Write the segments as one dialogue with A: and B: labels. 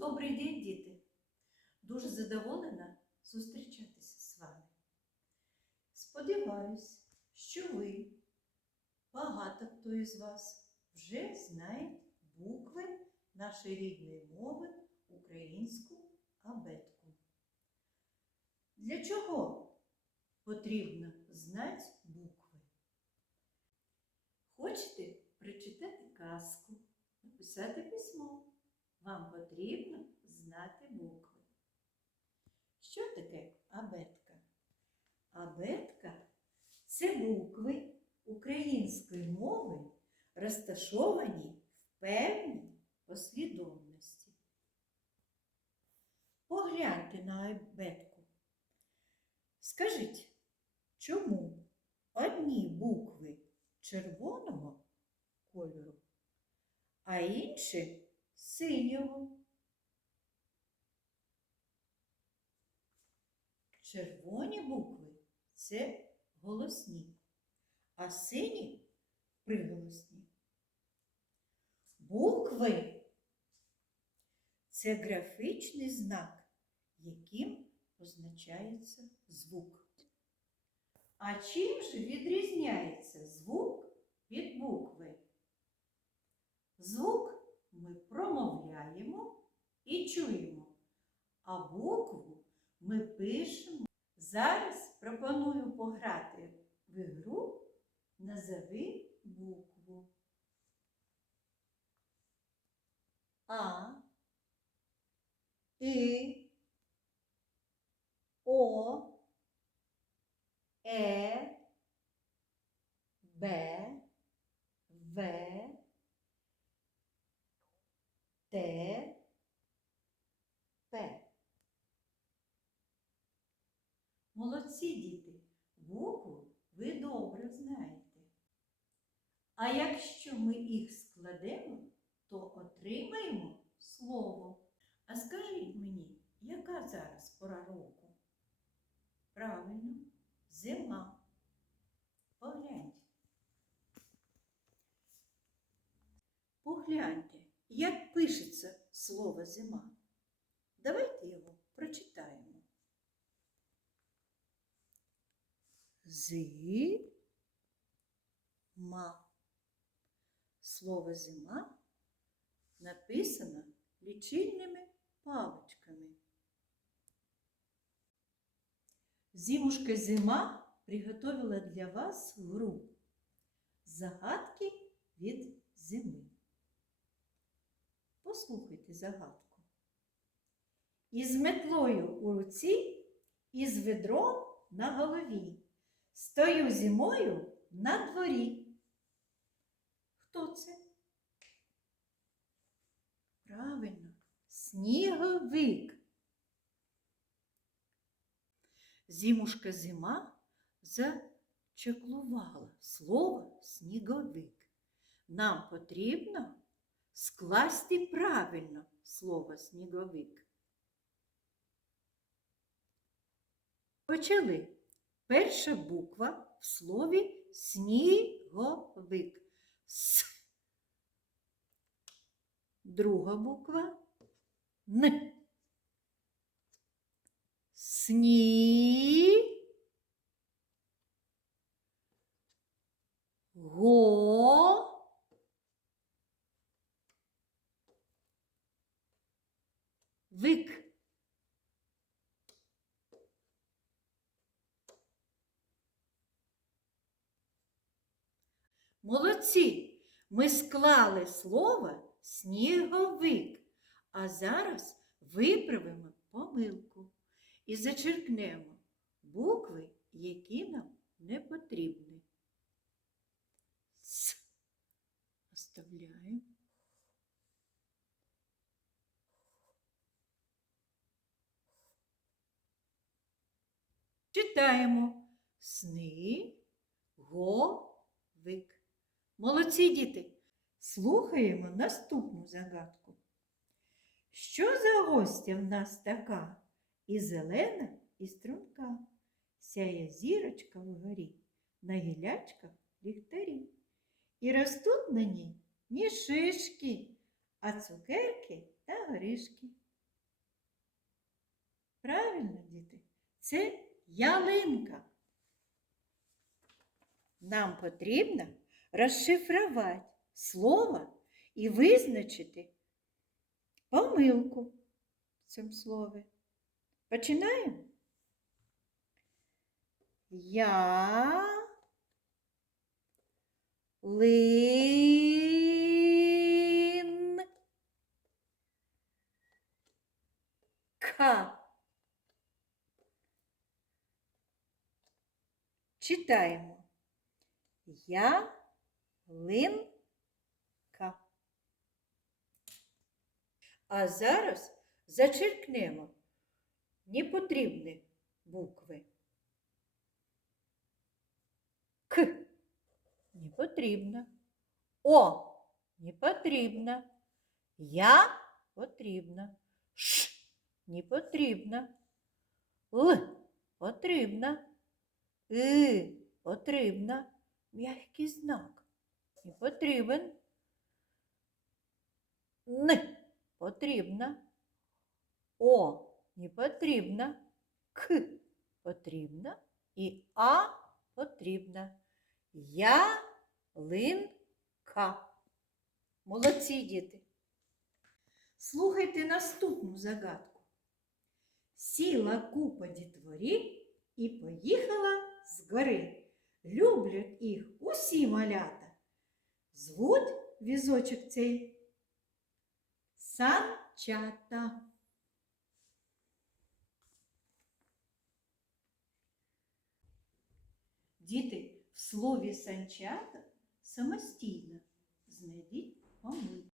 A: Добрий день, діти! Дуже задоволена зустрічатися з вами. Сподіваюсь, що ви, багато хто із вас, вже знає букви нашої рідної мови українську абетку. Для чого потрібно знати букви? Хочете прочитати казку, написати письмо? Вам потрібно знати букви. Що таке абетка? Абетка це букви української мови, розташовані в певній послідовності. Погляньте на абетку. Скажіть, чому одні букви червоного кольору, а інші синього. Червоні букви це голосні, а сині приголосні. Букви це графічний знак, яким позначається звук. А чим же відрізняється звук від букви? Звук промовляємо і чуємо, а букву ми пишемо. Зараз пропоную пограти в ігру Назови букву. А, І, О, Е, Б, В, Т, П. Молодці діти, букву ви добре знаєте. А якщо ми їх складемо, то отримаємо слово. А скажіть мені, яка зараз пора року? Правильно, зима. Погляньте. Погляньте, як пишеться слово зима. Давайте його прочитаємо. Зима. Слово зима написано лічильними паличками. Зимушка зима приготовила для вас гру Загадки від зими. Загадку. Із метлою у руці, і з ведром на голові. Стою зимою на дворі. Хто це? Правильно, сніговик. Зимушка зима зачеклувала слово сніговик. Нам потрібно скласти правильно слово сніговик. Почали. Перша буква в слові сніговик. С. Друга буква Н. Сні. Вик. Молодці! Ми склали слово сніговик, а зараз виправимо помилку і зачеркнемо букви, які нам не потрібні. С. Оставляємо. Читаємо сни, го, вик. Молодці діти! Слухаємо наступну загадку. Що за гостя в нас така? І зелена, і струнка, сяє зірочка вгорі, на гілячках ліхтарі. І ростуть на ній ні шишки, а цукерки та горішки.
B: Правильно, діти, це ялинка. Нам потрібно розшифрувати слово і визначити помилку в цьому слові. Починаємо. Я лин К. Читаємо. Я линка. А зараз зачеркнемо непотрібні букви. К не потрібно. О не потрібно. Я потрібно. Ш не потрібно. Л потрібно. И потрібно. М'який знак. Не потрібен. Н потрібно. О не потрібно. К потрібно. І А потрібно. Ялинка. Молодці, діти. Слухайте наступну загадку. Сіла купа дітворі і поїхала з гори. Люблять їх усі малята. Звуть візочок цей санчата. Діти, в слові санчата самостійно знайдіть помилку.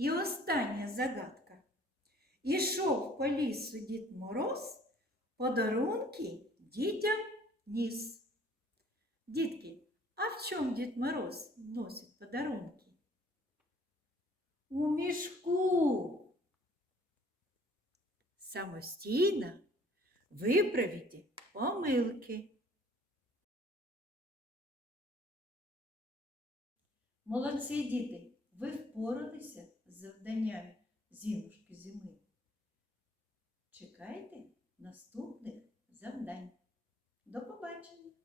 B: І остання загадка. Ішов по лісу Дід Мороз, подарунки дітям ніс. Дітки, а в чому Дід Мороз носить подарунки? У мішку. Самостійно виправіть помилки. Молодці діти, ви впоралися з зінушки зими. Чекайте наступних завдань. До побачення!